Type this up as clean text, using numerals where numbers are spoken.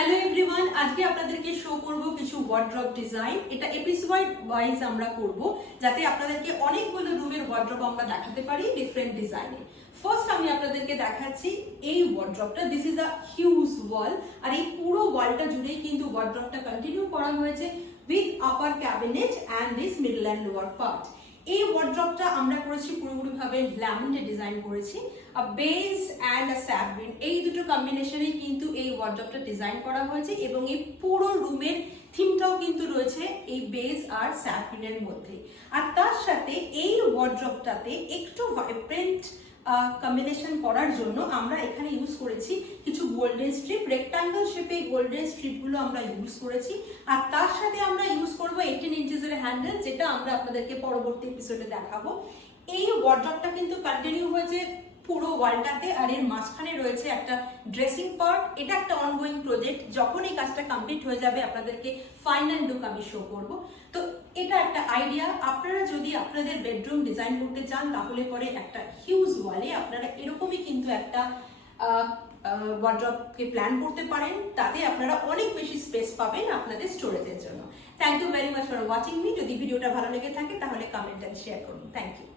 Hello everyone, আজকে আপনাদেরকে show করব কিছু ওয়ার্ড্রপ ডিজাইন। এটা এপিসোড ওয়াইজ আমরা করব যাতে আপনাদেরকে অনেকগুলো রুমের ওয়ার্ড্রপ আমরা দেখাতে পারি ডিফারেন্ট ডিজাইনে। ফার্স্ট আমি আপনাদেরকে দেখাচ্ছি এই ওয়ার্ড্রপটা। দিস ইজ আ হিউজ ওয়াল, আর এই পুরো ওয়ালটা জুড়েই কিন্তু ওয়ার্ড্রপটা কন্টিনিউ করা হয়েছে with upper cabinet and this middle and lower part. এই ওয়ার্ড্রপটা আমরা করেছি পুরোপুরিভাবে ল্যামিনেট ডিজাইন করেছি। বেজ অ্যান্ড স্যাপ গ্রিন এই দুটো কম্বিনেশনে কিন্তু এই ওয়ার্ড্রপটা ডিজাইন করা হয়েছে, এবং এই পুরো রুমের থিমটাও কিন্তু রয়েছে এই বেজ আর স্যাপ গ্রিনের মধ্যে। আর তার সাথে এই ওয়ার্ড্রপটাতে একটু ভাইব্রেন্ট কম্বিনেশন করার জন্য আমরা এখানে ইউজ করেছি কিছু গোল্ডেন স্ট্রিপ, রেক্টাঙ্গেল শেপে গোল্ডেন স্ট্রিপগুলো আমরা ইউজ করেছি। আর তার সাথে আমরা ইউজ করবো 18 ইঞ্চেসের হ্যান্ডেল, যেটা আমরা আপনাদেরকে পরবর্তী এপিসোডে দেখাবো। এই ওয়ার্ড্রপটা কিন্তু কন্টিনিউ হয়েছে পুরো ওয়ালটাতে, আর এর মাঝখানে রয়েছে একটা ড্রেসিং পার্ট। এটা একটা অনগোয়িং প্রজেক্ট, যখন এই কাজটা কমপ্লিট হয়ে যাবে আপনাদেরকে ফাইনাল লুক আমি শো করব। তো এটা একটা আইডিয়া। আপনারা যদি আপনাদের বেডরুম ডিজাইন করতে চান তাহলে পরে একটা হিউজ ওয়ালে আপনারা এরকমই কিন্তু একটা ওয়ার্ড্রপকে প্ল্যান করতে পারেন। তাতে আপনারা অনেক বেশি স্পেস পাবেন আপনাদের স্টোরেজের জন্য। Thank you very much for watching me. যদি ভিডিওটা ভালো লেগে থাকে তাহলে কমেন্ট এন্ড শেয়ার করুন। Thank you.